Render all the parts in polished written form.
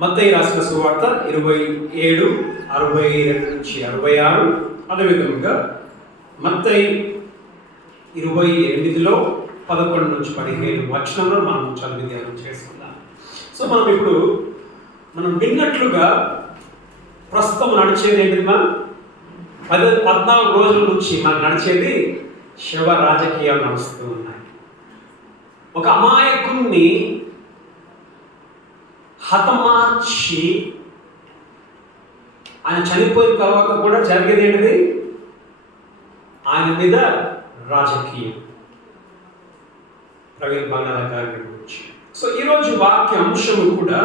మత్తయి రాసిన సువార్త 27:62-66. అదేవిధంగా మత్తయి 28లో 11-15 మనం చదివి ధ్యానం చేసుకుందాం. సో మనం విన్నట్లుగా ప్రస్తుతం నడిచేది ఏంటిమా? 14 రోజుల నుంచి మనం నడిచేది శవ రాజకీయాలు నడుస్తూ ఉన్నాయి. ఒక అమాయకుణ్ణి హతమార్చి ఆయన చనిపోయిన తర్వాత కూడా జరిగేది ఏంటిది? ఆయన మీద రాజకీయం. ప్రవీణ్ బంగాళ గారి గురించి. సో ఈరోజు వాక్య అంశము కూడా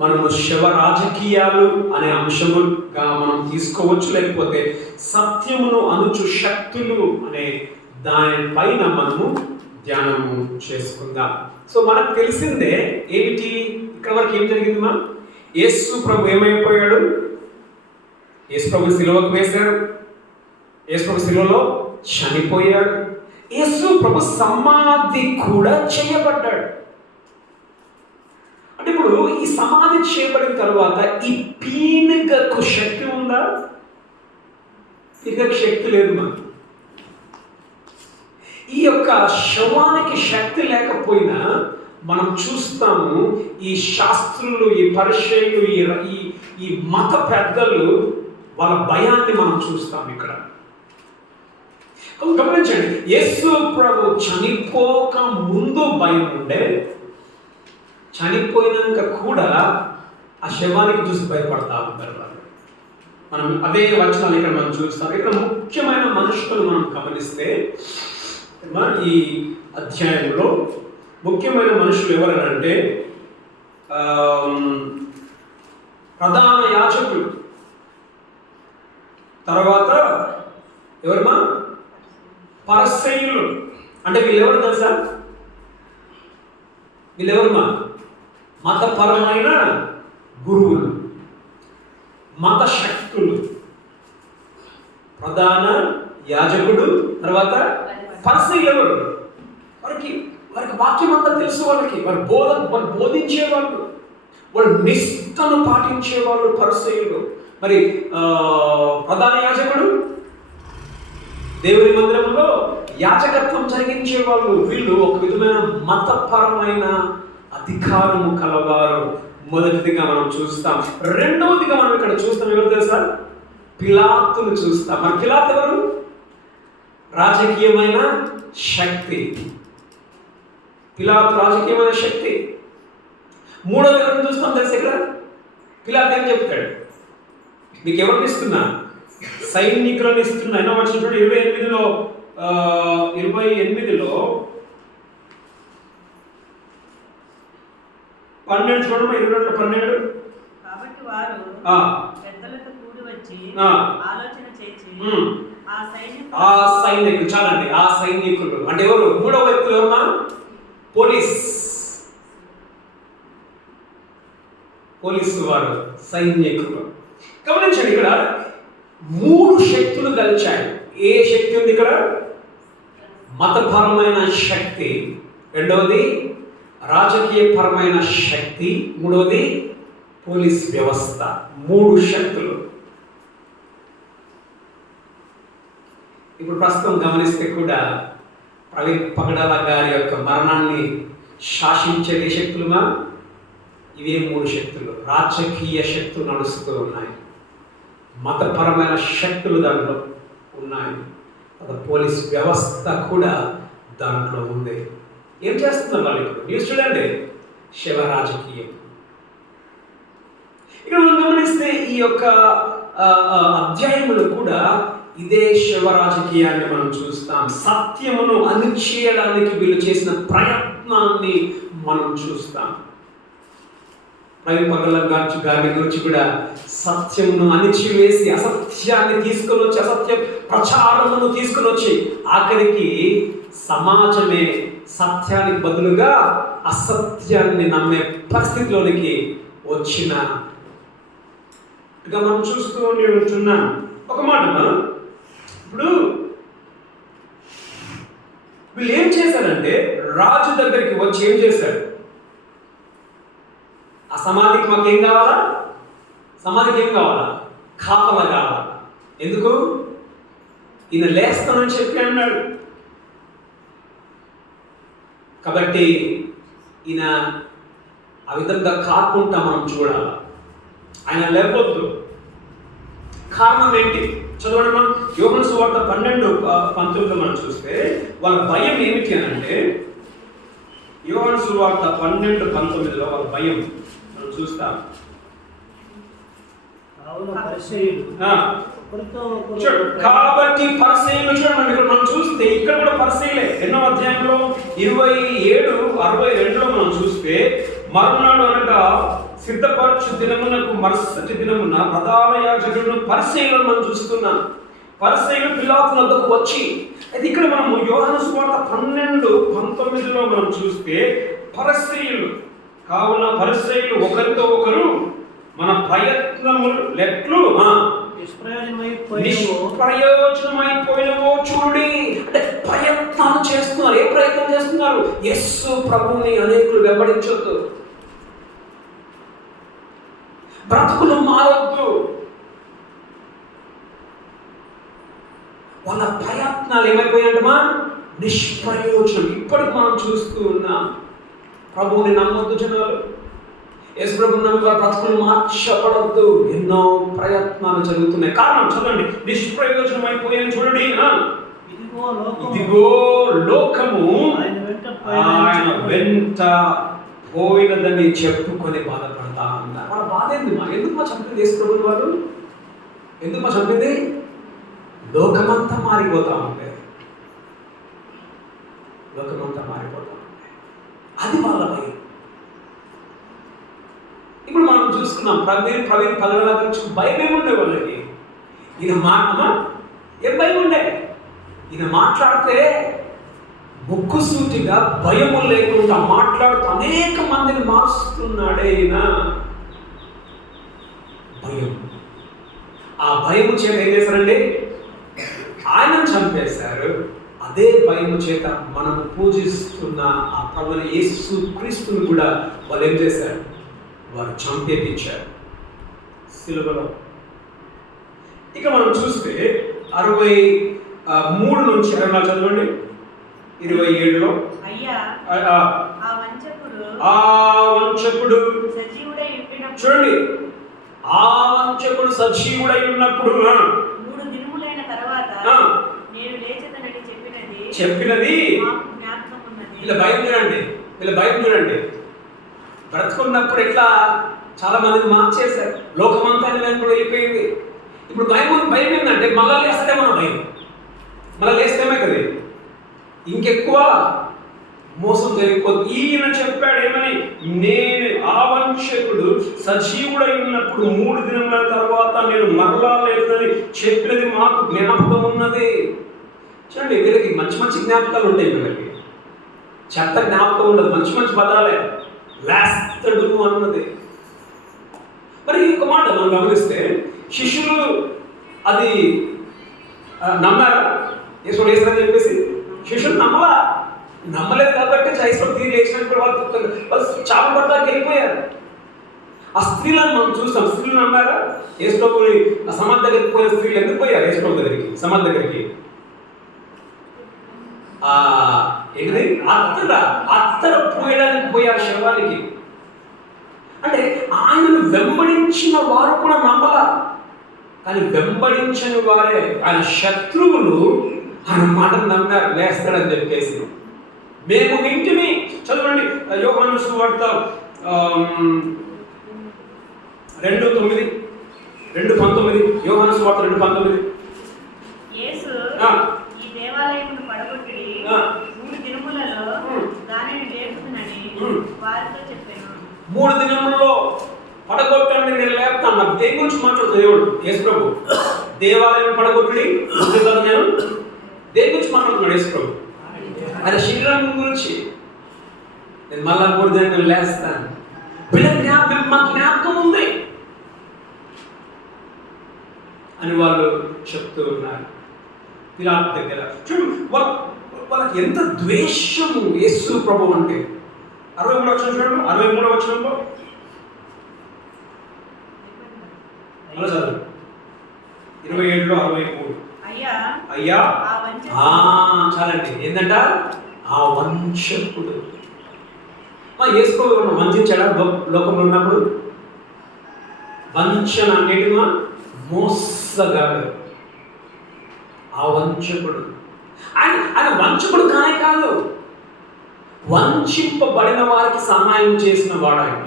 మనము శవ రాజకీయాలు అనే అంశముగా మనం తీసుకోవచ్చు, లేకపోతే సత్యమును అనుచు శక్తులు అనే దానిపైన మనము ధ్యానము చేసుకుందాం. సో మనకు తెలిసిందే ఏమిటి, ఇక్కడ వరకు ఏం జరిగింది? యేసు ప్రభు ఏమైపోయాడు? యేసు ప్రభు సిలువకు వేశాడు, యేసు ప్రభు సిలువలో చనిపోయాడు, యేసు ప్రభు సమాధి కూడా చేయబడ్డాడు. అంటే ఇప్పుడు ఈ సమాధి చేయబడిన తర్వాత ఈ పీనుగకు శక్తి ఉందా? పీనుగకు శక్తి లేదు. ఈ యొక్క శవానికి శక్తి లేకపోయినా మనం చూస్తాము, ఈ శాస్త్రులు, ఈ పరిచయులు, ఈ మత పెద్దలు వాళ్ళ భయాన్ని మనం చూస్తాం ఇక్కడ. గమనించండి, యేసు ప్రభు చనిపోక ముందు భయం ఉండే, చనిపోయినాక కూడా ఆ శవానికి చూసి భయపడతా ఉంటారు వాళ్ళు. మనం అదే వచనాలు ఇక్కడ మనం చూస్తాం. ఇక్కడ ముఖ్యమైన మనుషులు మనం గమనిస్తే ఈ అధ్యాయంలో ముఖ్యమైన మనుషులు ఎవరంటే ప్రధాన యాజకులు, తర్వాత ఎవరమ్మా? పరిసయ్యులు. అంటే వీళ్ళెవరు తెలుసా? వీళ్ళెవరమ్మా? మతపరమైన గురువులు, మత శక్తులు. ప్రధాన యాజకుడు, తర్వాత పరిసయ్యులు ఎవరు? వారికి వాక్యం అంతా తెలుసు. వారు బోధించేవాళ్ళు, వాళ్ళు నిష్ఠను పాటించేవాళ్ళు పరిసయ్యులు. మరి ప్రధాన యాజకుడు దేవుని మందిరంలో యాజకత్వం జరిగించేవాళ్ళు. వీళ్ళు ఒక విధమైన మతపరమైన అధికారము కలవారు. మొదటిదిగా మనం చూస్తాం. రెండవదిగా మనం ఇక్కడ చూస్తాం ఎవరు తెలుసా? పిలాతును చూస్తాం. మరి పిలాతు ఎవరు? రాజకీయమైన శక్తి. పిలాతు రాజకీయమైన శక్తి. మూడవది ఎవరిని చూస్తాం తెలుసు? ఇక్కడ పిలాతు ఏం చెప్తాడు? మీకు ఎవరిని ఇస్తున్నా? సైనికులను ఇస్తున్నా. ఎన్నో వచ్చిన 28లో 12 చూడమ్మా. 22:12. కాబట్టి వారు పెద్దలతో కూడి వచ్చి ఆలోచన చేసి ఆ సైనికులు చాలండి. ఆ సైనికులు అంటే ఎవరు? మూడవ వ్యక్తులు ఎవరమ్మా? పోలీసు వారు, సైనికులు. గమనించండి, ఇక్కడ 3 శక్తులు కలిచాయి. ఏ శక్తి ఉంది ఇక్కడ? మతపరమైన శక్తి, రెండవది రాజకీయపరమైన శక్తి, మూడవది పోలీస్ వ్యవస్థ. 3 శక్తులు. ఇప్పుడు ప్రస్తుతం గమనిస్తే కూడా ప్రవీణ్ పగడాల గారి యొక్క మరణాన్ని శాసించేది శక్తులుగా ఇవే 3 శక్తులు. రాజకీయ శక్తులు నడుస్తూ ఉన్నాయి, మతపరమైన శక్తులు దాంట్లో ఉన్నాయి, పోలీస్ వ్యవస్థ కూడా దాంట్లో ఉంది. ఏం చేస్తున్నారు వాళ్ళు ఇప్పుడు? న్యూస్ చూడండి, శవ రాజకీయం. ఇక్కడ మనం గమనిస్తే ఈ యొక్క అధ్యాయములు కూడా ఇదే శవ రాజకీయాన్ని మనం చూస్తాం. సత్యమును అణిచేయడానికి వీళ్ళు చేసిన ప్రయత్నాన్ని మనం చూస్తాం. ప్రవీణ్ పగడాల గారి గురించి కూడా సత్యమును అణిచివేసి అసత్యాన్ని తీసుకొని వచ్చి, అసత్య ప్రచారమును తీసుకొని వచ్చి, ఆఖరికి సమాజమే సత్యానికి బదులుగా అసత్యాన్ని నమ్మే పరిస్థితిలోనికి వచ్చిన మనం చూస్తూ ఉంటున్నాం. ఒక మాట, ఇప్పుడు వీళ్ళు ఏం చేశారంటే రాజు దగ్గరికి వచ్చి ఏం చేశారు? ఆ సమాధికి మాకు ఏం కావాలా? సమాధికి ఏం కావాలా? కాపలా కావాలా. ఎందుకు? ఈయన లేస్తానని చెప్పి అన్నాడు. కాబట్టి ఈయన ఆ విధంగా కాకుండా మనం చూడాలి. ఆయన లేకపోద్దు. కారణం ఏంటి? చదవండి. మనం యోహాను సువార్త 12:19 మనం చూస్తే వాళ్ళ భయం ఏమిటి అని అంటే, యోహాను సువార్త 12:19 వాళ్ళ భయం మనం చూస్తాం. కాబట్టి పరిసయ్యులు చూడండి, ఇక్కడ మనం చూస్తే ఇక్కడ కూడా పరిసయ్యులే. ఎన్నో అధ్యాయంలో 27:62 మనం చూస్తే, మరునాడు అనగా సిద్ధపరచు దినమునకు మరుసటి దినమున ప్రధాన యాజకులను పరిసయ్యులను మనం చూస్తున్నాం. పరిసయ్యులు పిలాతు వద్దకు వచ్చి, అయితే ఇక్కడ మనము యోహాను సువార్త 12:19 మనం చూస్తే పరిసయ్యులు కావున పరిసయ్యులు ఒకరితో ఒకరు మన ప్రయత్నములు లెట్లు నిష్ప్రయోజనమైపోయినవో చూడండి. అంటే ప్రయత్నాలు చేస్తున్నారు. ఏ ప్రయత్నం చేస్తున్నారు? యేసు ప్రభువుని అనేకులు వెంబడించొద్దు, బ్రతుకులు మారొద్దు. వాళ్ళ ప్రయత్నాలు ఏమైపోయాయంటమా? నిష్ప్రయోజనం. ఇప్పటికి మనం చూస్తూ ఉన్నాం. ప్రభువుని నమ్మొద్దు జనాలు. యేసు ప్రభువుని నమ్మి వారి బ్రతుకులు మార్చబడొద్దు. ఎన్నో ప్రయత్నాలు జరుగుతున్నాయి. కారణం చదవండి, నిష్ప్రయోజనం అయిపోయాయని చూడండి. ఇదిగో లోకము ఆయన వెంట పోయినదని చెప్పుకొని బాధపడతా ఉన్నారు. వాళ్ళ బాధ ఎందుకు మా చంపింది యేసు ప్రభువుని? వాళ్ళు ఎందుకు మా చంపింది? లోకమంతా మారిపోతా ఉంటే, లోకమంతా మారిపోతా ఉంటే అది వాళ్ళ భయం. ఇప్పుడు మనం చూసుకున్నాం ప్రవీణ్ పల్లెల గురించి భయం ఏముండే వాళ్ళకి. ఈయన మాట ఏం భయం ఉండే? ఈయన మాట్లాడితే ముక్కుసూటిగా భయము లేకుండా మాట్లాడుతూ అనేక మందిని మారుస్తున్నాడే ఈయన. భయం. ఆ భయము చేత ఏం చేశారండి? ఆయనను చంపేశారు. అదే భయము చేత మనం పూజిస్తున్న ఆ ప్రభువైన యేసు క్రీస్తుని కూడా వాళ్ళు ఏం చేశారు? వారు చంపేపించారు సిలువలో. ఇక మనం చూస్తే 63 నుంచి 64 చదవండి. 27లో ఆ వంచకుడు చూడండి, ఆ వంచకుడు సజీవుడై ఉన్నప్పుడు 3 దినములైన తర్వాత నేను లేచెదనని చెప్పినది ఇలా భయం చూడండి, ఇలా భయం చూడండి. బ్రతుకున్నప్పుడు ఇట్లా చాలా మందిని మార్చేశారు. లోకమంతా కూడా వెళ్ళిపోయింది. ఇప్పుడు భయం ఏంటంటే మళ్ళా లేస్తేమన్నా భయం. మళ్ళీ లేస్తేమే కదా ఇంకెక్కువ మోసం జరిగిపోతుంది. ఈయన చెప్పాడు ఏమని? నేను ఆవంశకుడు సజీవుడై ఉన్నప్పుడు 3 దినముల తర్వాత నేను మరలా లేదని చెప్పినది మాకు జ్ఞాపకం ఉన్నది. చూడండి, వీళ్ళకి మంచి మంచి జ్ఞాపకాలు ఉంటాయి. వీళ్ళకి చెత్త జ్ఞాపకం ఉండదు. మంచి మంచి పదాలే. లేస్తడు అన్నది. మరి ఇంకొక మాట మనం గమనిస్తే శిష్యులు అది నమ్మారా? యేసు లేస్తారని చెప్పేసి శిష్యులు నమ్మలేదు కాబట్టి యేసు తిరిగి లేచినప్పుడు వాళ్ళు చాప పట్టడానికి వెళ్ళిపోయారు. ఆ స్త్రీలను మనం చూస్తాం. స్త్రీలు నమ్మారా? యేసు ప్రభుని సమాధి దగ్గరికి పోయిన స్త్రీలు ఎందుకు పోయారు? యేసు ప్రభు దగ్గరికి, సమాధి దగ్గరికి ఏంటిది? అత్తర పోయడానికి పోయారు శవానికి. అంటే ఆయనను వెంబడించిన వారు కూడా నమ్మలా. కానీ వెంబడించని వారే, ఆయన శత్రువులు ఆయన మాటను నమ్మారు లేస్తాడని చెప్పేసి. మేము వింటిని చదవండి యోహాను సువార్త 2:19 యోహాను సువార్త 2:19 యేసు ఈ దేవాలయమును పడగొట్టి 3 దినములలో దానిని లేపునని వారితో చెప్పాను. 3 దినములలో పడగొట్టండి, నేను లేపుతాను. నాకు దేని గురించి మాట్లాడుతుంది దేవుడు? యేసు ప్రభు దేవాలయం పడగొట్టి నేను దేని గురించి మాట్లాడుతున్నాడు? యేసు ప్రభు ఆయన శరీరం గురించి. నేను మళ్ళా 3 దినాలు లేస్తాను. జ్ఞాపకం ఉంది అని వాళ్ళు చెప్తూ ఉన్నారు పిలాతు దగ్గర. చూడు వాళ్ళకి ఎంత ద్వేషము యేసు ప్రభు అంటే. 63 వచనం చూడండి. 63 వచనంలో అలా చదువు 27లో 63. అయ్యా అయ్యా ఆ వంచకుడు చాలండి. ఏంటంట? ఆ వంచకుడు. వేసుకోవాలి వంచాడా లోకంలో ఉన్నప్పుడు? వంచన అనేటిమా మోసగాడు, ఆ వంచకుడు. ఆయన వంచకుడు కానే కాదు, వంచింపబడిన వారికి సహాయం చేసిన వాడు ఆయన.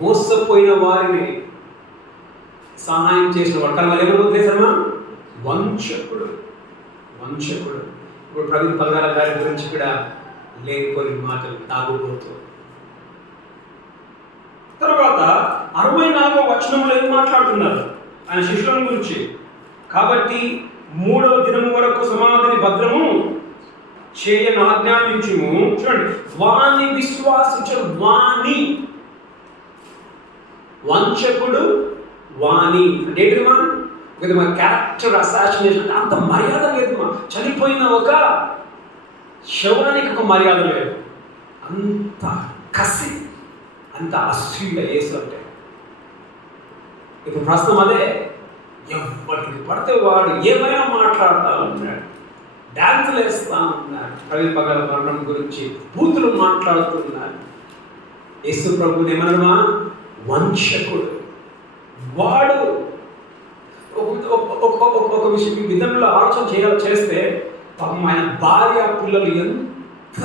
మోసపోయిన వారిని సహాయం చేసిన వాడు. కానీ వాళ్ళు ఎవరు వదిలేసామా? వంచకుడు. వంచకుడు. ఇప్పుడు ప్రవీణ్ పల్గాల గారి గురించి కూడా లేనిపోని మాటలు తాగుబోతూ. తర్వాత 64వ వచనంలో ఏం మాట్లాడుతున్నారు ఆయన శిష్యుల గురించి? కాబట్టి 3వ దినము వరకు సమాధిని భద్రము చేయని ఆజ్ఞాపించుము. చూడండి, వాని విశ్వాసించ వాని వంచకుడు వాణి అంటే ఏంటిమా? మా క్యారెక్టర్ అసాసినేషన్. అంత మర్యాద లేదు మా. చనిపోయిన ఒక శవానికి ఒక మర్యాద లేదు. అంత కసి, అంత అసూయ యేసు అంటే. ఇప్పుడు ప్రస్తుతం అదే, ఎవరికి పడితే వాడు ఏమైనా మాట్లాడుతూ ఉన్నాడు, డ్యాన్సులు వేస్తా ఉన్నాడు, ప్రవీణ్ పగల మరణం గురించి బూతులు మాట్లాడుతున్నాడు. యేసు ప్రభుని ఏమన్నా వంచకుడు. వాడు ఒక విషయం విధంలో ఆలోచన చేస్తే పాపం ఆయన భార్య పిల్లలు ఎంత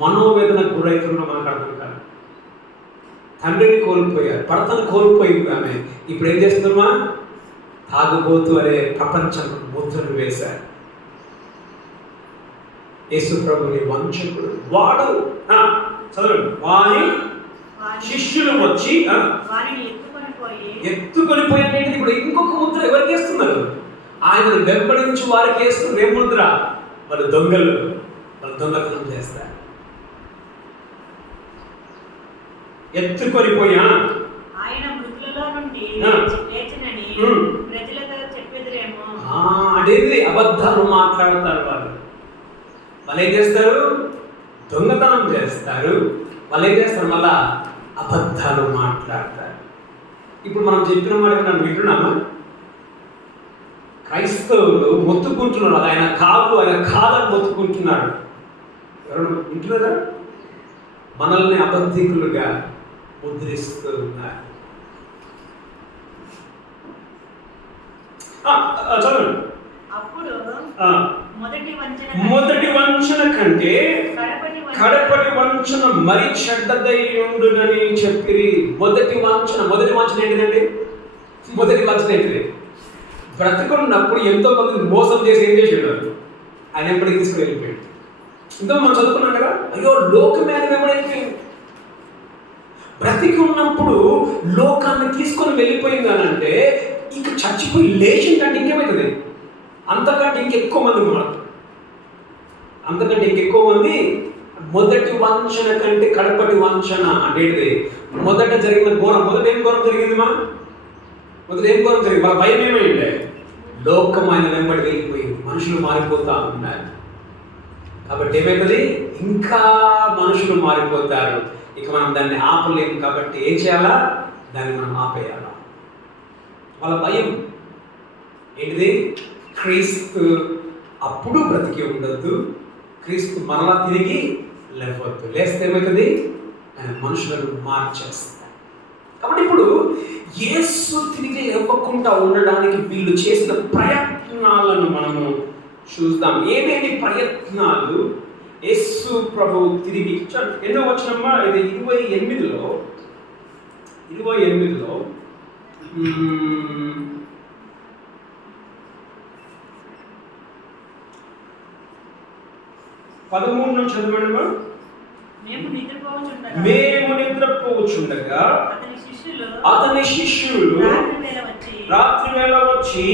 మనోవేదనకు గురవుతుందో మనకు అర్థం కాదు. తండ్రిని కోల్పోయారు, భర్తను కోల్పోయింది ఆమె. ఇప్పుడు ఏం చేస్తున్నామా? తాగుబోతు అనే ప్రపంచం ముద్రను వేశారు. యేసు ప్రభుని వంచకుడు వాడు. చదవండి, వాని శిష్యులు వచ్చి ఎత్తుకొని పోయేది. ఇప్పుడు ఇంకొక ముద్ర ఎవరికి వేస్తున్నారు? ఆయనను వెంబడించి వారికి వేస్తున్నారు. ఏ ముద్ర? వాళ్ళు దొంగలు, వాళ్ళు దొంగతనం చేస్తారు. ఎత్తుకొని పోయా ఆయన మృతులలో నుండి లేచినని ప్రజలతో చెప్పేదిరేమో. అదేంటి? అబద్ధాలు మాట్లాడతారు వాళ్ళు. వాళ్ళు ఏం చేస్తారు? దొంగతనం చేస్తారు. వాళ్ళు ఏం చేస్తారు? మళ్ళా అబద్ధాలు మాట్లాడతారు. ఇప్పుడు మనం చెప్పిన మాట నన్ను వింటున్నామా? క్రైస్తవులు మొత్తుకుంటున్నారు, అది ఆయన కాదు, ఆయన కాదని మొత్తుకుంటున్నాడు. ఎవరు వింటున్నారా? మనల్ని అబద్ధికులుగా ముద్రిస్తూ ఉన్నారు. చదవండి. అప్పుడు మొదటి వంచన కంటే కడపటి వంచన మరి చెడ్డదయ్యుండునని చెప్పిరి. మొదటి వంచన ఏంటిదండి? మొదటి వంచన ఏంటిది? బ్రతుకున్నప్పుడు ఎంతో మంది మోసం చేసి ఏం చేసాడు? ఆయన ఎప్పటికి తీసుకుని వెళ్ళిపోయాడు. ఇంత మనం చదువుకున్నాం కదా, అయ్యో లోకమే అది వెంబడైపోయింది. బ్రతికి ఉన్నప్పుడు లోకాన్ని తీసుకొని వెళ్ళిపోయింది అని అంటే ఇక చచ్చిపోయి లేచిందంటే ఇంకేమవుతుంది? అంతకంటే ఇంకెక్కువ మంది ఉన్నారు. అంతకంటే ఇంకెక్కువ మంది. మొదటి వంచన కంటే కడపటి వంచన అంటే మొదట జరిగిన ఘోరం. మొదట ఏం ఘోరం జరిగింది మా? మొదట ఏం ఘోరం జరిగింది? వాళ్ళ భయం ఏమైంది? లోకమైన వెంబడి వెళ్ళిపోయింది, మనుషులు మారిపోతా ఉన్నారు. కాబట్టి ఏమవుతుంది? ఇంకా మనుషులు మారిపోతారు. ఇక మనం దాన్ని ఆపలేము. కాబట్టి ఏం చేయాలా? దాన్ని మనం ఆపేయాలా. వాళ్ళ భయం ఏంటిది? క్రీస్తు అప్పుడు బ్రతికి ఉండొద్దు, క్రీస్తు మరలా తిరిగి లేవద్దు. లేస్తే ఏమవుతుంది? ఆయన మనుషులను మార్చేస్తారు. కాబట్టి ఇప్పుడు యేసు తిరిగి లేవకుండా ఉండడానికి వీళ్ళు చేసిన ప్రయత్నాలను మనము చూద్దాం. ఏమేమి ప్రయత్నాలు యేసు ప్రభువు తిరిగి ఎన్నో వచనమ్మా? ఇది 28లో 13 నుంచి చదవండి. మేము నిద్రపోవచ్చుండగా అతని శిష్యులు రాత్రి వేళ వచ్చి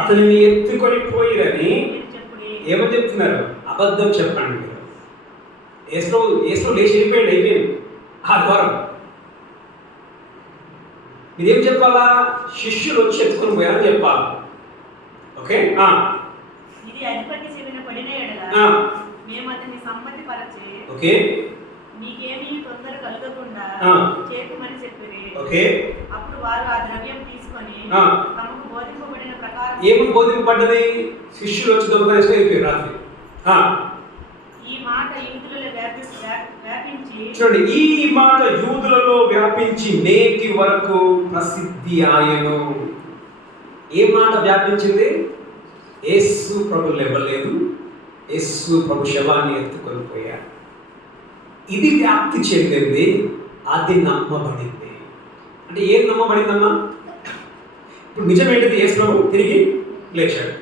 అతనిని ఎత్తుకొని పోయిరని ఏమని చెప్తున్నారు? అబద్ధం చెప్పండి. మీరు ఏసులో లేచి వెళ్ళిపోయింది, అయిపోయింది ఆదివారం. మీరేం చెప్పాలా? శిష్యులు వచ్చి ఎత్తుకొని పోయారని చెప్పాలి. ఓకే, ఇది అధిపతి చెవిన పడిన ఎడల మేము అతన్ని సమ్మతిపరచి నీకేమీ తొందర కలగకుండా చేతుమని చెప్పిరి. ఓకే, వారు ఆ ద్రవ్యం తీసుకొని ఆ. తమకు బోధింపబడిన ప్రకారం ఏమి బోధింపబడ్డది? శిష్యులు వచ్చి దొంగతనం అయిపోయారు రాత్రి. ఈ మాట యూదులలో వ్యాపించి చూడండి, ఈ మాట యూదులలో వ్యాపించి నేటి వరకు ప్రసిద్ధి ఆయను. ఏ మాట వ్యాపించింది? యేసు ప్రభు లేవలేదు, యేసు ప్రభు శవాన్ని ఎత్తుకొని పోయారు. ఇది వ్యాప్తి చెందింది, అది నమ్మబడింది. అంటే ఏం నమ్మబడిందమ్మా? ఇప్పుడు నిజమేంటిది? యేసు ప్రభు తిరిగి లేచాడు.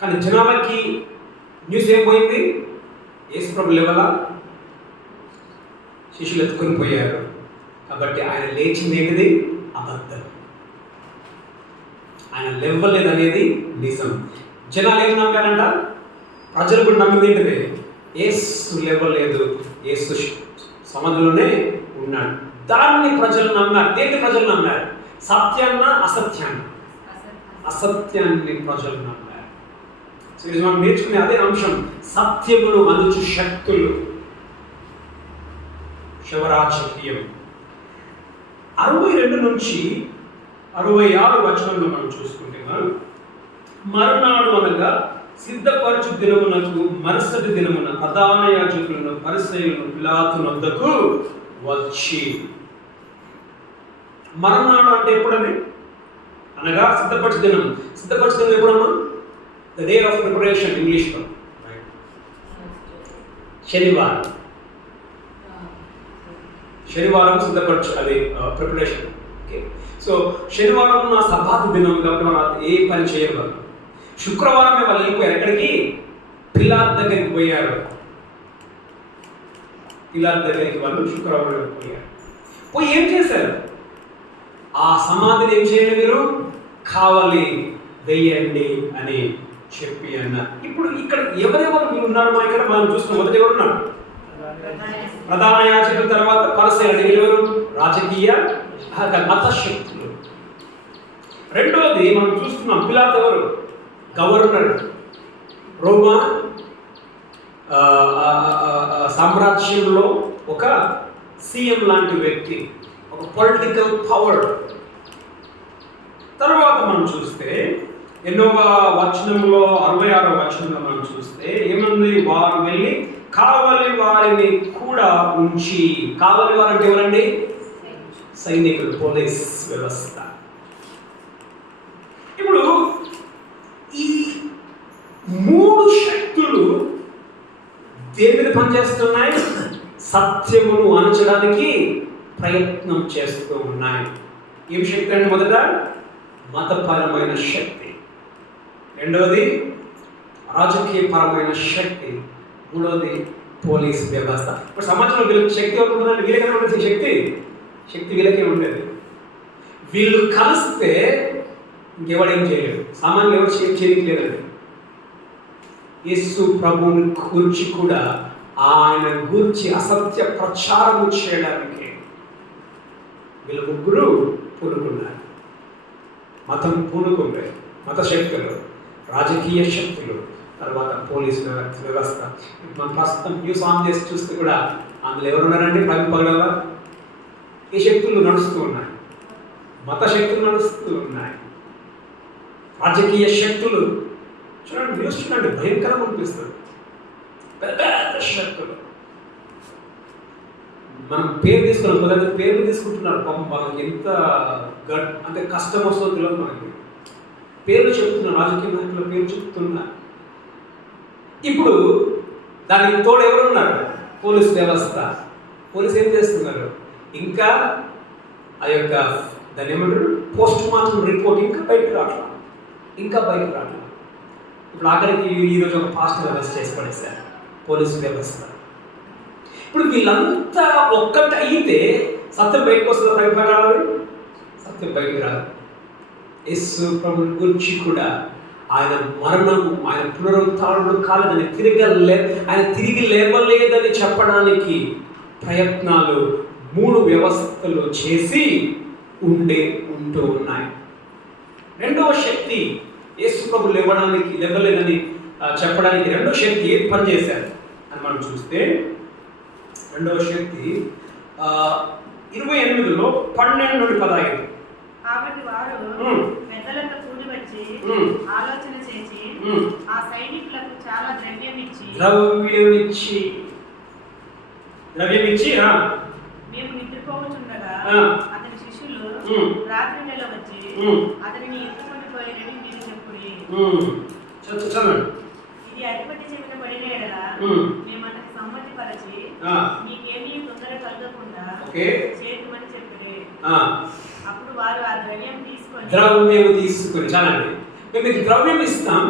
కానీ జనాలకి న్యూస్ ఏం పోయింది? యేసు ప్రభు లేవలా, శిష్యులు ఎత్తుకొని పోయారు. కాబట్టి ఆయన లేచింది ఏంటిది? అబద్ధం. ఆయన లేవలేదు అనేది నిజం. జనాలు ఏం నమ్మారంట? ప్రజలు కూడా నమ్మింది ఏంటిది? యేసు లేవలేదు, యేసు సమాధిలోనే ఉన్నాడు. దాన్ని ప్రజలు నమ్మారు. దేన్ని ప్రజలు నమ్మారు? సత్యాన్న అసత్యాన్ని? అసత్యాన్ని ప్రజలు నమ్మారు. మనం నేర్చుకునే అదే అంశం, సత్యమును అనుచు శక్తులు, శివరాజకీయం. 62 నుంచి 66 వచనంలో మనం చూసుకుంటే, మరునాడు అనగా సిద్ధపరచు దినమునకు మరుసటి దినమున ప్రధాన యాజకులను పరిసయ్యులను పిలాతు వద్దకు వచ్చి. మరునాడు అంటే ఎప్పుడని? అనగా సిద్ధపరచు దినం. సిద్ధపరచు దినం ఎప్పుడమ్మా? ద డే ఆఫ్ ప్రిపరేషన్, ఇంగ్లీష్లో శనివారం. శనివారం సిద్ధపరచు, అది ప్రిపరేషన్. ఓకే, సో శనివారం నా సబ్బాతు దినం కాబట్టి వాళ్ళు ఏ పని చేయగలరు. శుక్రవారమే వాళ్ళు వెళ్ళిపోయారు. ఎక్కడికి? పిలాతు దగ్గరికి పోయారు. పిలాతు దగ్గరికి వాళ్ళు శుక్రవారం వెళ్ళిపోయారు. పోయి ఏం చేశారు? ఆ సమాధిని ఏం చేయండి మీరు? కావాలి వెయ్యండి అని చెప్పి అన్నారు. ఇప్పుడు ఇక్కడ ఎవరెవరు ఉన్నారు? ఇక్కడ మనం చూస్తున్నాం. మొదటి ఎవరు ఉన్నారు? ప్రధాన యాజకుల తర్వాత పరిసయ్యులు. ఎవరు? రాజకీయ మత శక్తులు. రెండవది మనం చూస్తున్నాం, పిలాతు ఎవరు? గవర్నర్. రోమా సామ్రాజ్యంలో ఒక సీఎం లాంటి వ్యక్తి, ఒక పొలిటికల్ పవర్. తర్వాత మనం చూస్తే 8వ వచనంలో 66వ వచనంలో మనం చూస్తే ఏముంది? వారు వెళ్ళి కావలి వారిని కూడా ఉంచి. కావలి వారు అంటే ఎవరండి? సైనికులు, పోలీస్ వ్యవస్థ. ఇప్పుడు ఈ 3 శక్తులు దేని మీద పనిచేస్తున్నాయి? సత్యమును అణచడానికి ప్రయత్నం చేస్తూ ఉన్నాయి. ఏం శక్తి అంటే? మొదట మతపరమైన శక్తి, రెండవది రాజకీయపరమైన శక్తి, మూడవది పోలీస్ వ్యవస్థ. ఇప్పుడు సమాజంలో వీళ్ళకి శక్తి ఉంటుందంటే వీళ్ళకైనా ఉండేది శక్తి వీళ్ళకే ఉండేది. వీళ్ళు కలిస్తే ఇంకెవడేం చేయలేదు. సామాన్యులు ఎవరు చేయలేదండి. యేసు ప్రభువుని గురించి కూడా ఆయన గురించి అసత్య ప్రచారం చేయడానికి వీళ్ళు ముగ్గురు పూనుకున్నారు. మతం పూనుకుంది, మత శక్తులు, రాజకీయ శక్తులు, తర్వాత పోలీసు వ్యవస్థ. మనం ప్రస్తుతం న్యూస్ ఆన్ చేసి చూస్తే కూడా అందులో ఎవరున్నారంటే పగలవ ఈ శక్తులు నడుస్తూ ఉన్నాయి, మత శక్తులు నడుస్తూ ఉన్నాయి, రాజకీయ శక్తులు. చూడండి, న్యూస్ చూడండి, భయంకరంగా అనిపిస్తుంది. పెద్ద శక్తులు. మనం పేరు తీసుకున్నాం, మొదటి పేర్లు తీసుకుంటున్నారు. పాపం వాళ్ళకి ఎంత అంటే కష్టం వస్తుందో తెలియదు మనకి. పేర్లు చెప్తున్నారు, రాజకీయ నాయకుల పేరు చెప్తున్నారు. ఇప్పుడు దానికి తోడు ఎవరున్నారు? పోలీస్ వ్యవస్థ. పోలీసు ఏం చేస్తున్నారు? ఇంకా ఆ యొక్క దాన్ని ఏమంటారు, పోస్ట్ మార్టం రిపోర్ట్ ఇంకా బయటకు రావట్లా. ఇప్పుడు ఆఖరికి ఈరోజు ఒక పాస్టర్ అరెస్ట్ చేసి పడేశారు పోలీసు వ్యవస్థ. ఇప్పుడు వీళ్ళంతా ఒక్కటి అయితే సత్యం బయటకు వస్తుందో భయపడాలి? సత్యం బయటకు రాదు. యేసు ప్రభువుని గురించి కూడా ఆయన మరణము, ఆయన పునరుత్థానుడు కాలేదని, ఆయన తిరిగి లేవలేదని చెప్పడానికి ప్రయత్నాలు 3 వ్యవస్థలు చేసి ఉంటూ ఉన్నాయి. రెండవ శక్తి యేసు ప్రభు లేవలేదని చెప్పడానికి రెండవ శక్తి ఏది పనిచేశారు అని మనం చూస్తే, రెండవ శక్తి 28లో 12 నుండి 15 కాబట్టి వారు పెద్దలతో కూడి వచ్చి ఆలోచన చేసి ఆ సైనికులకు చాలా ద్రవ్యం ఇచ్చి మేము నిద్రపోవచ్చుండగా అతని శిష్యులు రాత్రి నెల వచ్చి అతనిని ఎత్తుకొని పోయినని మీరు చెప్పుడి. ఇది అధిపతి చెప్పిన పడిన ఎడల మేము అతనికి సమ్మతి పరచి మీకేమీ తొందర కలగకుండా చేతుమని చెప్పి అప్పుడు వారు ఆ ద్రవ్యం తీసుకొని చాలండి, మేము మీకు ద్రవ్యం ఇస్తాం.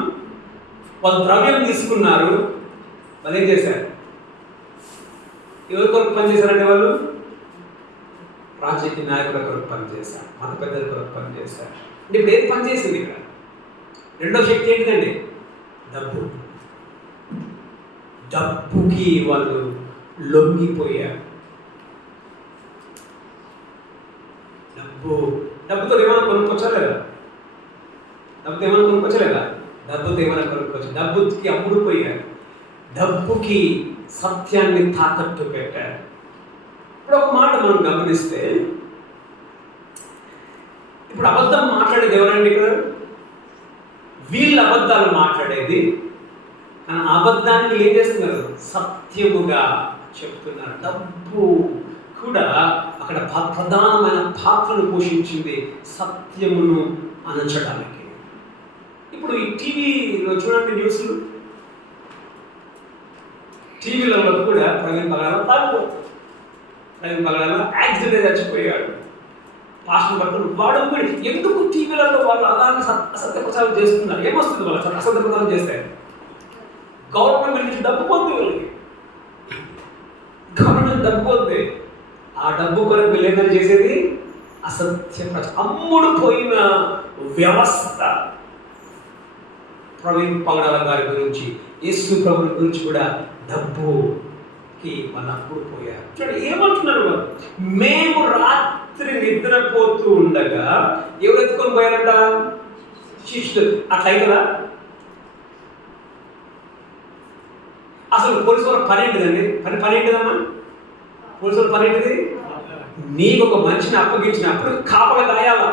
వాళ్ళు ద్రవ్యం తీసుకున్నారు. వాళ్ళు ఏం చేశారు? ఎవరి కొరకు పనిచేశారంటే వాళ్ళు రాజకీయ నాయకుల కొరకు పనిచేశారు, మత పెద్దల కొరకు పనిచేశారు. అంటే ఇప్పుడు ఏది పనిచేసింది ఇక్కడ? రెండో శక్తి ఏంటిదండి? డబ్బుకి వాళ్ళు లొంగిపోయారు. డబ్బుతో ఏమైనా కొనుక్కొచ్చలేదా? డబ్బుతో ఏమైనా కొనుక్కొచ్చు. డబ్బుకి అమ్ముడుపోయారు. డబ్బుకి సత్యాన్ని తాకట్టు పెట్టారు. ఇప్పుడు ఒక మాట మనం గమనిస్తే, ఇప్పుడు అబద్ధం మాట్లాడేది ఎవరండి ఇక్కడ? వీళ్ళు అబద్ధాలు మాట్లాడేది, కానీ అబద్ధాన్ని ఏం చేస్తున్నారు? సత్యముగా చెప్తున్నారు. డబ్బు కూడా అక్కడ ప్రధానమైన పాత్రను పోషించింది సత్యమును అనచడానికి. ఇప్పుడు ఈ టీవీలో చూడండి, న్యూస్లు, టీవీలలో కూడా ప్రవీణ్ పగడాల యాక్సిడెంట్ చచ్చిపోయాడు. పాస్టర్ పట్టుకుని వాడు కూడా ఎందుకు టీవీలలో వాళ్ళు అలాగే అసత్య ప్రచారం చేస్తున్నారు? ఏమొస్తుంది వాళ్ళు అసత్య ప్రచారం చేస్తే? గవర్నమెంట్ నుంచి డబ్బు పోతుంది వాళ్ళకి. గవర్నమెంట్ డబ్బు పోతుంది. ఆ డబ్బు కొరకు వీళ్ళేదని చేసేది అసత్య ప్రచారం. అమ్ముడు పోయిన వ్యవస్థ. ప్రవీణ్ పగడాల గారి గురించి, యేసు ప్రభుని గురించి కూడా డబ్బుకి వాళ్ళు అమ్ముడు పోయారు. చూడండి ఏమంటున్నారు వాళ్ళు? మేము రాత్రి నిద్రపోతూ ఉండగా ఎవరు ఎత్తుకొని పోయారంట? శిష్యులు. అట్లా అవుతుందా? అసలు పోలీసు వాళ్ళ పని ఏంటిదండి? పని ఏంటిదమ్మా? పోలీసు వాళ్ళ పని ఏంటిది? నీకు ఒక మనిషిని అప్పగించినప్పుడు కాపలా కాయాలా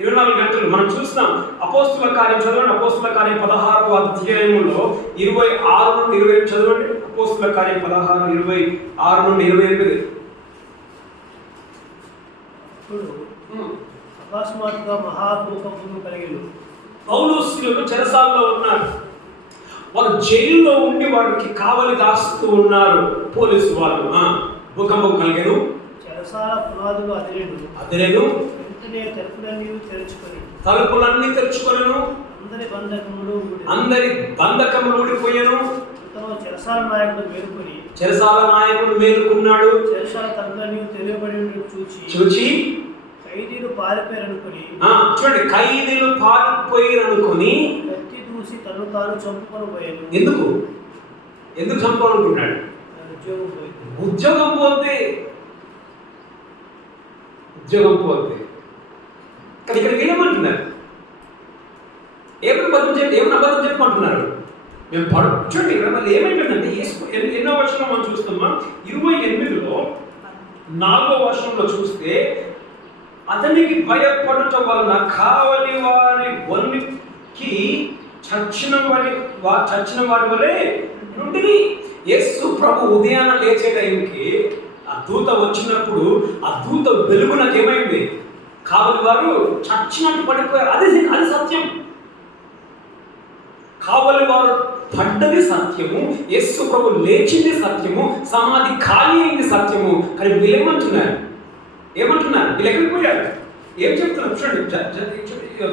24 గంటలు. మనం చూస్తున్నాం అపోస్తుల కార్యం చదవండి. అపోస్తుల కార్యం 16వ అధ్యాయంలో 26 నుండి 28 చదవండి. అపోస్తుల కార్యం 16, 26 నుండి 28. అకస్మాత్తుగా మహాభూకంపం కలిగెను. పౌలు శీలలు చెరసాలలో ఉన్నారు. వాళ్ళు జైల్లో ఉండి వారికి కావలి కాస్తూ ఉన్నారు పోలీసు వాళ్ళు. భూకంపం కలిగెను. చెరసాల పునాదులు అదిరేను. వెంటనే తలుపులన్నీ తెరుచుకొనెను. అందరి బంధకములు ఊడిపోయాను. చెరసాల నాయకుడు మేలుకున్నాడు. చెరసాల తలుపులన్నీ తెలియబడి చూచి ఖైదీలు పారిపోయారనుకొని, చూడండి, ఖైదీలు పారిపోయారనుకొని కత్తి దూసి తను తాను చంపుకొని పోయాను. ఎందుకు చంపుకోవాలనుకున్నాడు? ఉద్యోగం పోతే. కానీ ఇక్కడికి ఏమంటున్నారు? ఏమని అబద్ధం చెప్పమంటున్నారు? మేము చూడండి ఇక్కడ మళ్ళీ ఏమైపోయిందంటే, ఎన్నో వర్షంలో మనం చూస్తున్నాం 28లో 4వ వర్షంలో చూస్తే, అతనికి భయపడుట వలన కావలి వారి వనికి చచ్చిన వారి వలె నుండి. యేసు ప్రభు ఉదయాన లేచే టైంకి ఆ దూత వచ్చినప్పుడు ఆ దూత వెలుగునకు ఏమైంది? కావలి వారు చచ్చినట్టు పడిపోయారు. అది సత్యం. కావలి వారు పడ్డది సత్యము, యేసు ప్రభు లేచింది సత్యము, సమాధి ఖాళీ అయింది సత్యము. కానీ వీళ్ళు ఏమంటున్నారు? వీళ్ళు ఎక్కడికి పోయారు? ఏం చెప్తున్నారు? చూడండి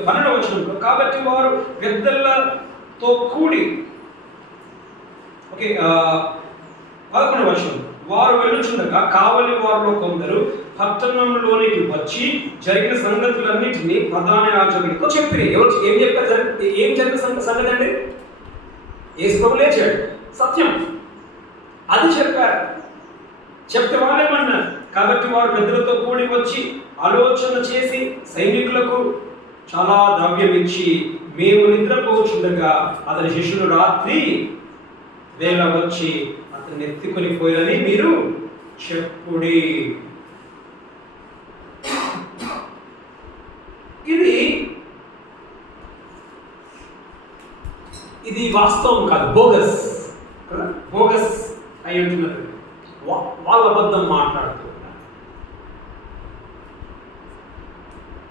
12వ వచనంలో, కాబట్టి వారు పెద్దలతో కూడి, 11వ వచనం, వారు వెళ్ళుచుండగా కావలి వారిలో కొందరు పట్టణంలోనికి వచ్చి జరిగిన సంగతులన్నింటినీ ప్రధాన యాజకుడితో చెప్పిరి. ఏం చెప్పారు? ఏం జరిగిన సంగతి అండి? యేసు ప్రభు లేచాడు, సత్యం, అది చెప్పారు. చెప్తే వాళ్ళేమన్నారు? కాబట్టి వారు పెద్దలతో కూడి వచ్చి ఆలోచన చేసి సైనికులకు చాలా ద్రవ్యం ఇచ్చి మేము నిద్రపోచుండగా అతని శిష్యులు రాత్రి వేళ వచ్చి అతన్ని ఎత్తుకొని పోయారని మీరు చెప్పుడి. వాస్తవం కాదు, బోగస్ కదా, బోగస్ అయి ఉంటున్నారు. వాళ్ళ అబద్ధం మాట్లాడుతూ ఉన్నారు.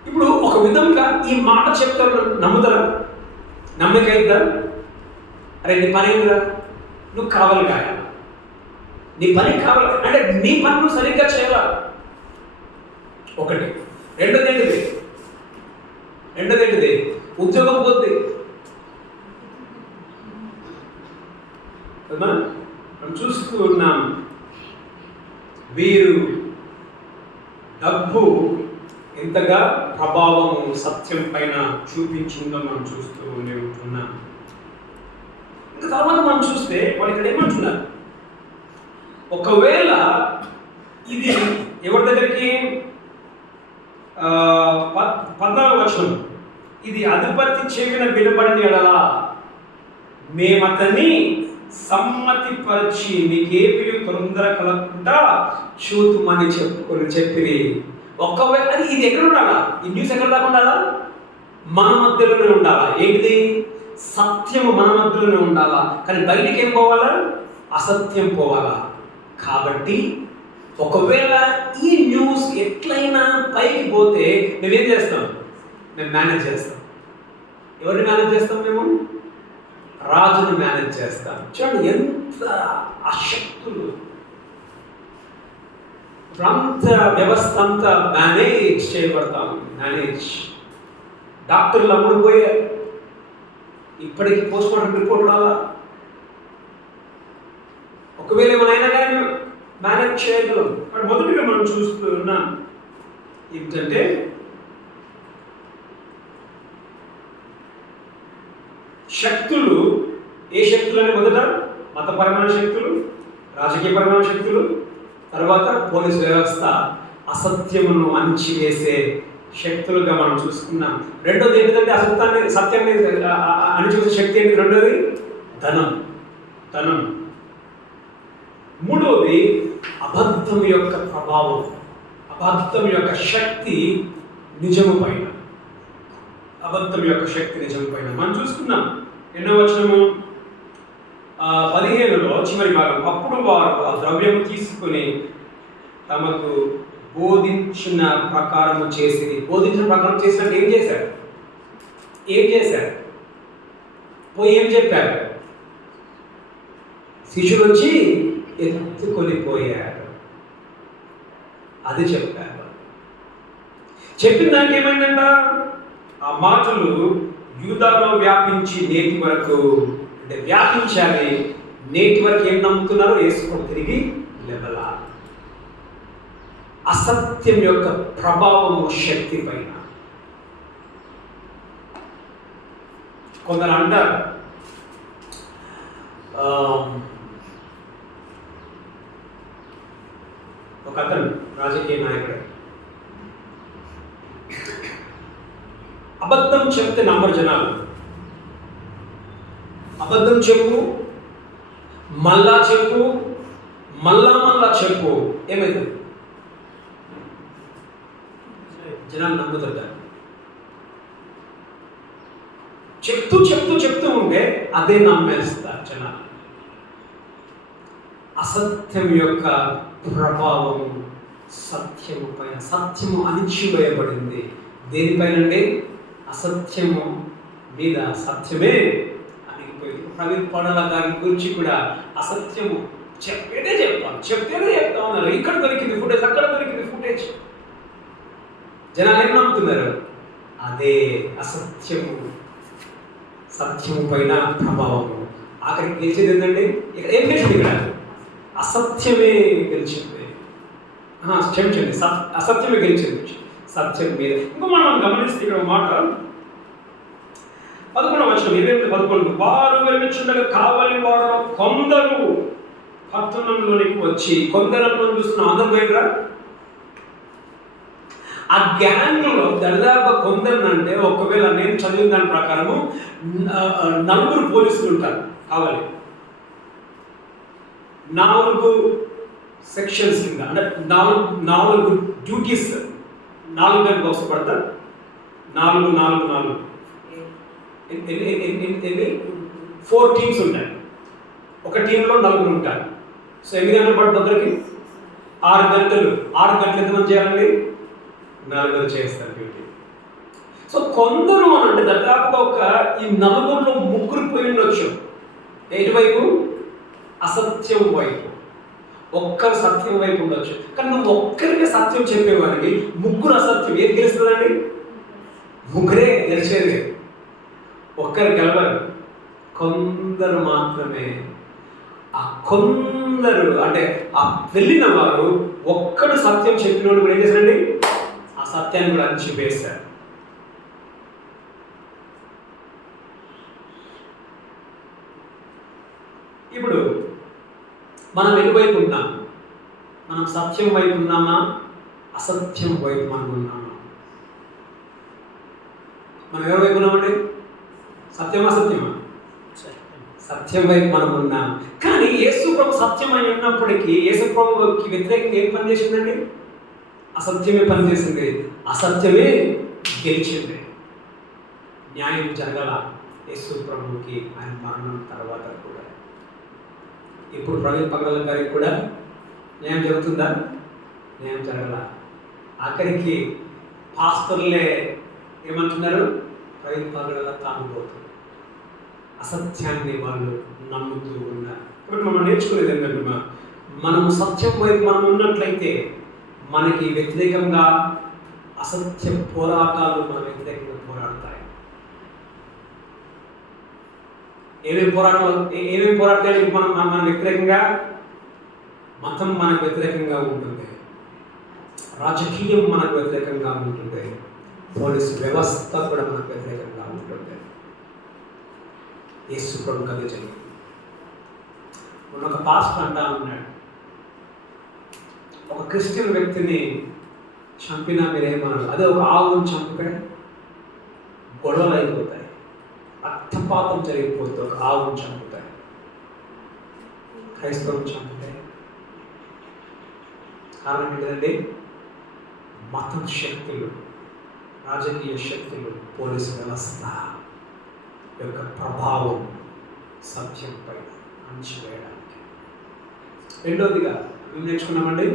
ఇప్పుడు ఒక విధంగా ఈ మాట చెప్తారు, నమ్ముతారా? నమ్మక అయిద్దా? అరే నీ పని ఏందిరా, నువ్వు కావాలి కాయాలి, నీ పని కావాలి అంటే నీ పని నువ్వు సరిగ్గా చేయాల. ఒకటి. రెండోది ఏంటిది? ఉద్యోగం పోద్ది కదా. మనం చూస్తూ ఉన్నాం, వీరు డబ్బు ఎంతగా ప్రభావము సత్యం పైన చూపించిందో మనం చూస్తూ ఉంటున్నాం. ఇంకా తర్వాత మనం చూస్తే వాళ్ళు ఇక్కడ ఏమంటున్నారు, ఒకవేళ ఇది ఎవరి దగ్గరికి 14వ వచనం, ఇది అధిపతి చెవిన వినబడిన ఎడలా మేమతన్ని సమ్మతిపరిచి నీకేపీ తొందర కలగకుండా చూతుమని చెప్పిరి. ఒకవేళ అది ఇది ఎక్కడ ఉండాలా? ఈ న్యూస్ ఎక్కడ దాకా ఉండాలా? మన మధ్యలోనే ఉండాలా. ఏంటిది? సత్యము మన మధ్యలోనే ఉండాలా. కానీ బయటికి ఏం పోవాలా? అసత్యం పోవాలా. కాబట్టి ఒకవేళ ఈ న్యూస్ ఎట్లయినా పైకి పోతే మేమేం చేస్తాం? మేము మేనేజ్ చేస్తాం. ఎవరిని మేనేజ్ చేస్తాం? మేము రాజుని మేనేజ్ చేస్తాం. చూడండి ఎంత అశక్తులు, అంత వ్యవస్థ అంతా మేనేజ్ చేయబడతాం. డాక్టర్లు అమ్ముడుపోయే ఇప్పటికీ పోస్ట్ మార్టం రిపోర్ట్ రాలా. ఒకవేళ ఏమైనా కానీ మేనేజ్ చేయగలం. కానీ మొదటిగా మనం చూస్తూ ఉన్నాం ఏంటంటే శక్తులు. ఏ శక్తులు అని? మొదట మతపరమైన శక్తులు, రాజకీయపరమైన శక్తులు, తర్వాత పోలీసు వ్యవస్థ అసత్యమును అణిచివేసే శక్తులుగా మనం చూసుకున్నాం. రెండోది ఏంటంటే సత్యాన్ని అణిచివేసే శక్తి ఏంటి? రెండోది ధనం. మూడవది అబద్ధం యొక్క ప్రభావం, అబద్ధం యొక్క శక్తి నిజము పైన. మనం చూసుకున్నాం. ఎన్నో వచనము 15లో చివరి భాగం, అప్పుడు వారు ఆ ద్రవ్యము తీసుకుని తమకు బోధించిన ప్రకారము చేసినట్టు ఏం చేశారు? పోయి ఏం చెప్పారు? శిష్యులు వచ్చి ఎత్తుకొని పోయారు. అది చెప్పారు. చెప్పిన దానికి ఏమైందంట? ఆ మాటలు యూదాలో వ్యాపించి నేటి వరకు, అంటే వ్యాపించాలి. నేటి వరకు ఏం నమ్ముతున్నారు? యేసుని తిరిగి లెవలా. అసత్యం యొక్క ప్రభావము శక్తి పైన. కొందరు అంటారు ఒక అతను రాజకీయ నాయకుడు అబద్ధం చెప్తే నమ్మరు జనాలు. అబద్ధం చెప్పు, మళ్ళా చెప్పు, మళ్ళా చెప్పు, ఏమైంది? జనాలు నమ్ముతారు. చెప్తూ ఉంటే అదే నమ్మేస్తారు జనాలు. అసత్యం యొక్క ప్రభావము సత్యము పైన. సత్యము అణిచివేయబడింది. దేనిపైనండి? అసత్యము మీద సత్యమే అణిగిపోయింది. ప్రవీణ్ పడల గారి గురించి కూడా అసత్యము చెప్పేదే చెప్తా ఉన్నారు. ఇక్కడ దొరికింది ఫుటేజ్, అక్కడ దొరికింది ఫుటేజ్. జనాలు ఏం నమ్ముతున్నారు? అదే అసత్యము, సత్యము పైన ప్రభావము. ఆఖరికి గెలిచేది ఏంటంటే ఇక్కడ ఏం గెలిచింది? ఇక్కడ అసత్యమే గెలిచింది. క్షమించండి, అసత్యమే గెలిచింది సత్యం మీద. ఇంకో మనం గమనిస్తే ఇక్కడ మాట 11వ వచనం 11 వారు వెళ్ళుచుండగా కావలి వారు కొందరు పట్టణంలోనికి వచ్చి, కొందరు చూస్తున్న అందరు పోయినరా? ఆ గ్యాంగ్లో దాదాపు కొందరినంటే, ఒకవేళ నేను చదివిన దాని ప్రకారము 4 పోలీసులు ఉంటారు. కావాలి 4 సెక్షన్స్ కింద, అంటే 4 డ్యూటీస్. 4 గంటలకు వస్తూ పడతారు. 4 4 4 4 4 టీమ్స్ ఉంటాయి. ఒక టీంలో 4 ఉంటారు. సో 8 గంటలు పడుతుంది ఒకరికి, 6 గంటలు. 6 గంటలు ఎంతమంది చేయాలండి? 4 చేస్తారు డ్యూటీ. సో కొందరు అని అంటే దాదాపుగా ఒక ఈ 4లో 3 పోయి ఉండొచ్చు. ఎటువైపు? అసత్యం వైపు. ఒక్కరు సత్యం వైపు ఉండొచ్చు. కానీ నువ్వు ఒక్కరికే సత్యం చెప్పేవాడికి 3 అసత్యం, ఏది గెలుస్తుందండి? 3 గెలిచేది. ఒక్కరు గెలవరు, కొందరు మాత్రమే. ఆ కొందరు అంటే ఆ వెళ్ళిన వారు ఒక్కడు సత్యం చెప్పినోడు కూడా ఏం చేశారండి? ఆ సత్యాన్ని కూడా అణిచివేశారు. ఇప్పుడు మనం ఎటువైపు ఉన్నాం? మనం సత్యం వైపు ఉన్నామా, అసత్యం వైపు మనం ఉన్నామా? మనం ఎవరి వైపు ఉన్నామండి? సత్యమా అసత్యమా? సత్యం వైపు మనం ఉన్నాం. కానీ యేసు ప్రభు సత్యం అయి ఉన్నప్పటికీ యేసు ప్రభుకి వ్యతిరేకంగా ఏం పని చేసిందండి? అసత్యమే పనిచేసింది. అసత్యమే గెలిచింది. న్యాయం జరగల యేసు ప్రభుకి ఆయన మరణం తర్వాత కూడా. ఇప్పుడు ప్రవీణ్ పగల గారికి కూడా న్యాయం జరుగుతుందా? న్యాయం జరగల. ఆఖరికి పాస్టర్లే ఏమంటున్నారు? ప్రవీణ్ పగల తాగుబోతుంది. అసత్యాన్ని వాళ్ళు నమ్ముతూ ఉన్నారు. ఇప్పుడు మనం నేర్చుకునేది ఏంటంటే మనం సత్యం వైపు మనం ఉన్నట్లయితే మనకి వ్యతిరేకంగా అసత్య పోరాటాలు మన వ్యతిరేకంగా పోరాడతాయి. ఏమేమి పోరాడతాయి మన వ్యతిరేకంగా? మతం మనకు వ్యతిరేకంగా ఉంటుంది, రాజకీయం మనకు వ్యతిరేకంగా ఉంటుంది, పోలీసు వ్యవస్థ కూడా మనకు వ్యతిరేకంగా ఉంటుంది. యేసు ప్రభు కథ జరిగింది. ఒక పాస్టర్ అంటా ఉన్నాడు, ఒక క్రిస్టియన్ వ్యక్తిని చంపినా మీరేమన్నారు? అదే ఒక ఆవును చంపితే గొడవలు అయిపోతాయి, రక్తపాతం జరిగిపోతుంది. ఒక ఆవును చంపుతాయి. క్రైస్తవం చంపితే కారణం ఏంటంటే మతం శక్తులు, రాజకీయ శక్తులు, పోలీసు వ్యవస్థ యొక్క ప్రభావం సత్యంపై అణచివేయడానికి. రెండోదిగా ఏం నేర్చుకున్నామండి?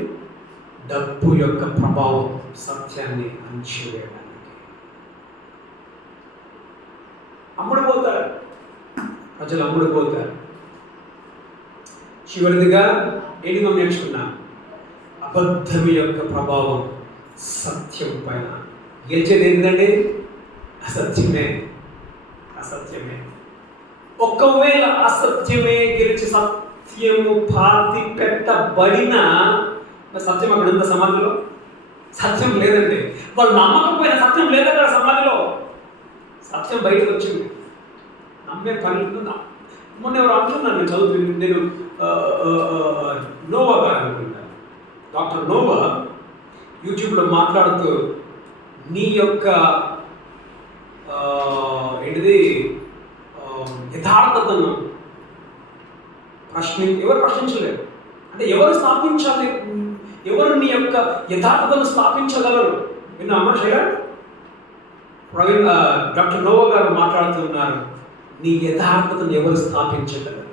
డబ్బు యొక్క ప్రభావం సత్యాన్ని అణచివేయడానికి. అమ్ముడుపోతారు, ప్రజలు అమ్ముడుపోతారు. చివరిదిగా ఏంటి మనం నేర్చుకున్నాం? అబద్ధం యొక్క ప్రభావం సత్యం పైన గెలిచేది ఏంటంటే అసత్యమే. అసత్యమే. ఒకవేళ అసత్యమే గెలిచి సత్యము పాతి పెట్టబడిన సత్యం అక్కడ ఉందా సమాధిలో? సత్యం లేదండి. వాళ్ళు నమ్మకపోయిన సత్యం లేదు అక్కడ సమాధిలో. సత్యం బయటకు వచ్చింది. నమ్మే పని మొన్న ఎవరు అంటున్నారు, నేను చదువుతుంది, నేను నోవా గారు అనుకుంటాను, డాక్టర్ నోవా యూట్యూబ్లో మాట్లాడుతూ నీ యొక్క ఏంటిది యథార్థతను ఎవరు ప్రశ్నించలేరు. అంటే ఎవరు స్థాపించాలి? ఎవరు నీ యొక్క యథార్థతను స్థాపించగలరు? విన్నామా శైలా? డాక్టర్ నోవా గారు మాట్లాడుతున్నారు, నీ యథార్థతను ఎవరు స్థాపించగలరు?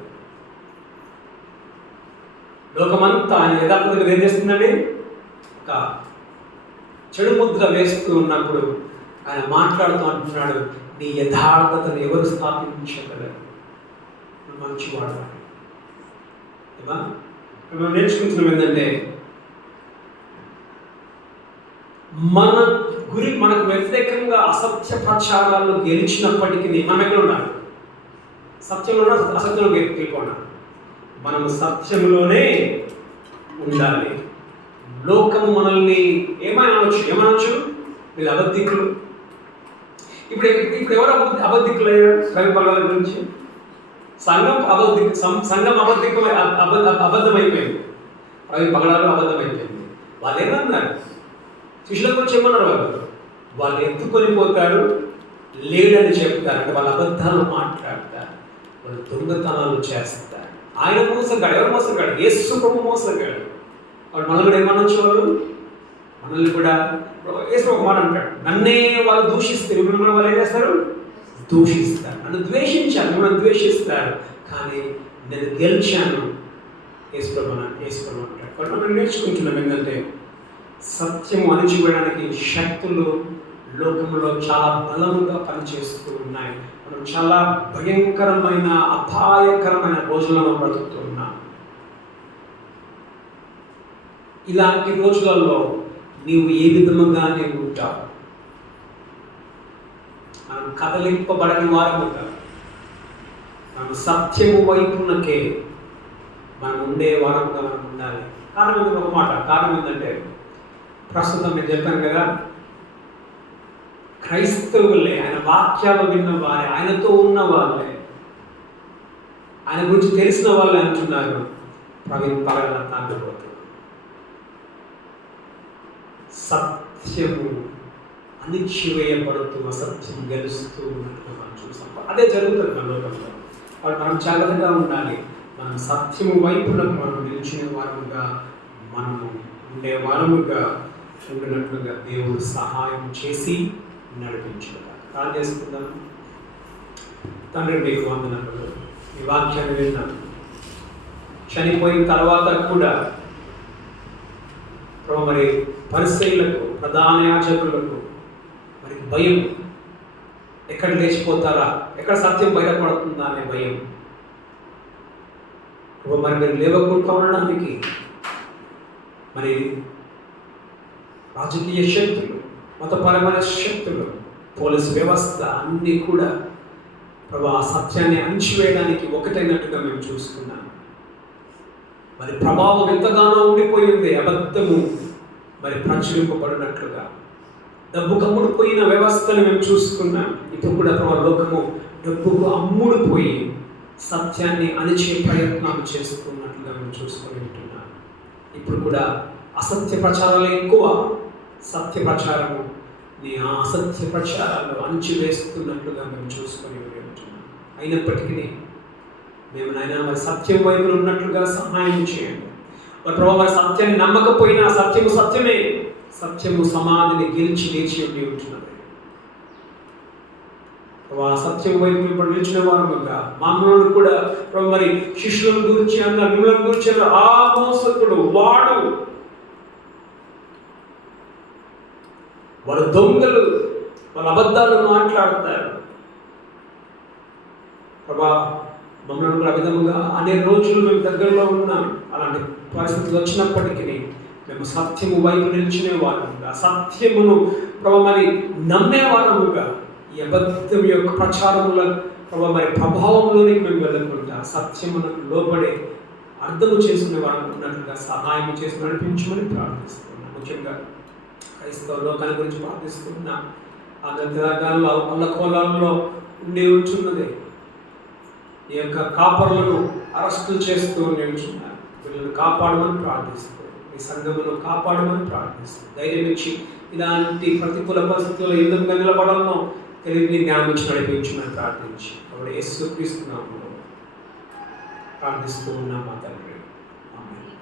లోకమంతా ఆయన యథార్థతను ఏం చేస్తుందండి? ఒక చెడు ముద్ర వేస్తూ ఉన్నప్పుడు ఆయన మాట్లాడుతూ అంటున్నాడు, నీ యథార్థతను ఎవరు స్థాపించగలరు? మంచివాడు. మనం నేర్చుకుంటున్నాం ఏంటంటే మనకు వ్యతిరేకంగా అసత్య ప్రచారాలు గెలిచినప్పటికీ మనం ఎక్కడ ఉన్నాం? సత్యంలో అసత్యంలో గెలుచుకున్నాం. మనము సత్యంలోనే ఉండాలి. లోకము మనల్ని ఏమనొచ్చు? వీళ్ళు అబద్ధికులు. ఇప్పుడు ఎవరు అబద్ధికులు అయ్యారు? రవిపర్వాల గురించి సంఘం అబద్ధమైపోయింది. రవి పగడాలు అబద్ధమైపోయింది. వాళ్ళు ఏమన్నారు? శిష్యుల గురించి ఏమన్నారు? వాళ్ళు ఎత్తుకొని పోతారు, లేడని చెప్తారు. అంటే వాళ్ళ అబద్ధాలు మాట్లాడతారు, వాళ్ళు దొంగతనాలు చేస్తారు. ఆయన మోసగాడు. ఎవరు మోసగాడు? యేసు ప్రభు మోసగాడు. వాళ్ళు మనల్ని కూడా ఏమనొచ్చు? మనల్ని కూడా యేసు ఒక మాట అంటాడు, నన్నే వాళ్ళు దూషిస్తే వాళ్ళు ఏం చేస్తారు? దూషిస్తారు, నన్ను ద్వేషించారు, మిమ్మల్ని ద్వేషిస్తారు, కానీ నేను గెలిచాను యేసుప్రభు అంటాడు. కాబట్టి మనం నేర్చుకుంటున్నాం ఏంటంటే సత్యము అణిచివేయడానికి శక్తులు లోకంలో చాలా బలముగా పనిచేస్తూ ఉన్నాయి. మనం చాలా భయంకరమైన అపాయకరమైన రోజులను బ్రతుకుతూ ఉన్నాం. ఇలాంటి రోజులలో నీవు ఏ విధముగా నీవు ఉంటావు? మనం కదలింపబడని వారముగా, మనం సత్యము వైపునకే మనం ఉండే వారముగా మనం ఉండాలి. కారణం ఏంటంటే ప్రస్తుతం నేను చెప్పాను కదా, క్రైస్తవులే, ఆయన వాక్యాలు విన్న వారే, ఆయనతో ఉన్న వాళ్ళే, ఆయన గురించి తెలిసిన వాళ్ళే అంటున్నారు ప్రవీణ్ పరగల తాండ్రిపోతు. సత్యము అణిచివేయబడుతూ అసత్యం గెలుస్తూ ఉన్నట్లు మనం చూస్తాం. అదే జరుగుతుంది మన లోకంలో. వాళ్ళు మనం జాగ్రత్తగా ఉండాలి. మనం సత్యము వైపునకు మనం నిలిచిన వారముగా, మనము ఉండే వారముగా ఉండినట్లుగా దేవుడు సహాయం చేసి నడిపించుగా. ప్రార్థన చేసుకుందాం. తండ్రి, మీకు వందనాలు. ఈ వాక్యాన్ని విన్నాను. చనిపోయిన తర్వాత కూడా మరి పరిసయ్యులకు, ప్రధాన యాజకులకు మరి భయం, ఎక్కడ లేచిపోతారా, ఎక్కడ సత్యం బయటపడుతుందా అనే భయం. మరి మీరు లేవకుండా ఉండడానికి మరి రాజకీయ శక్తులు, మతపరమైన శక్తులు, పోలీసు వ్యవస్థ అన్నీ కూడా ప్రభా సత్యాన్ని అణిచివేయడానికి ఒకటైనట్టుగా మేము చూసుకున్నాం. మరి ప్రభావం ఎంతగానో ఉండిపోయింది. అబద్ధము మరి ప్రచురింపబడినట్లుగా డబ్బు కమ్ముడుపోయిన వ్యవస్థను మేము చూసుకున్నాం. ఇప్పుడు కూడా ప్రభా లోకము డబ్బుకు అమ్ముడుపోయి సత్యాన్ని అణిచే ప్రయత్నాలు చేస్తున్నట్లుగా మేము చూసుకొని ఉంటున్నాం. ఇప్పుడు కూడా అసత్య ప్రచారాలు ఎక్కువ, సత్య ప్రచారము నీ అసత్య ప్రచారాలు అణిచివేస్తున్నట్లుగా మేము చూసుకొని ఉంటున్నాం. అయినప్పటికీ మేము నాయన మరి సత్యం వైపు ఉన్నట్లుగా సహాయం చేయండి. మరి ప్రభావ మరి సత్యాన్ని నమ్మకపోయినా సత్యము సత్యమే, సత్యము సమాధిని గెలిచి లేచి ఉంటున్నది. సత్యం వైపు ఇప్పుడు నిలిచిన వారముగా మామూలు కూడా మరి శిష్యులను గురించి అన్నారు, మిమ్మల్ని గురించి అన్నారు, ఆ మోసకుడు వాడు దొంగలు, వాళ్ళ అబద్ధాలు మాట్లాడతారు. ప్రభా మమ్మల్ని కూడా విధముగా అనే రోజులు మేము దగ్గరలో ఉన్నాం. అలాంటి పరిస్థితులు వచ్చినప్పటికీ మేము సత్యము వైపు నిలిచిన వారముగా, సత్యమును ప్రభా మరి నమ్మే వారముగా, ఈ అబద్ధం యొక్క ప్రచారముల ప్రభా మరి ప్రభావంలోనికి మేము వెళ్ళకుండా సత్యమునకు లోబడే అర్థము చేసుకునే వారు ఉన్నట్లుగా సహాయం చేసి నడిపించమని ప్రార్థిస్తున్నాం. ముఖ్యంగా క్రైస్తవ లోకాన్ని గురించి ప్రార్థిస్తున్నా. ఆ గంతరాగాల్లో అల్లకోలాల్లో ఉండి ఉంటున్నది. ఈ యొక్క కాపరులను అరెస్టులు చేస్తూ ఉంటున్నారు. వీళ్ళని కాపాడమని ప్రార్థిస్తూ, ఈ సంఘమును కాపాడమని ప్రార్థిస్తూ, ధైర్యం ఇచ్చి ఇలాంటి ప్రతికూల పరిస్థితుల్లో ఎందుకు నిలబడాలనో తెలివిని జ్ఞానం ఇచ్చి నడిపించమని ప్రార్థించి అప్పుడు యేసుక్రీస్తు నామములో ప్రార్థిస్తూ ఉన్నాం మా తండ్రి. ఆమేన్.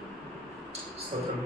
స్తోత్రం.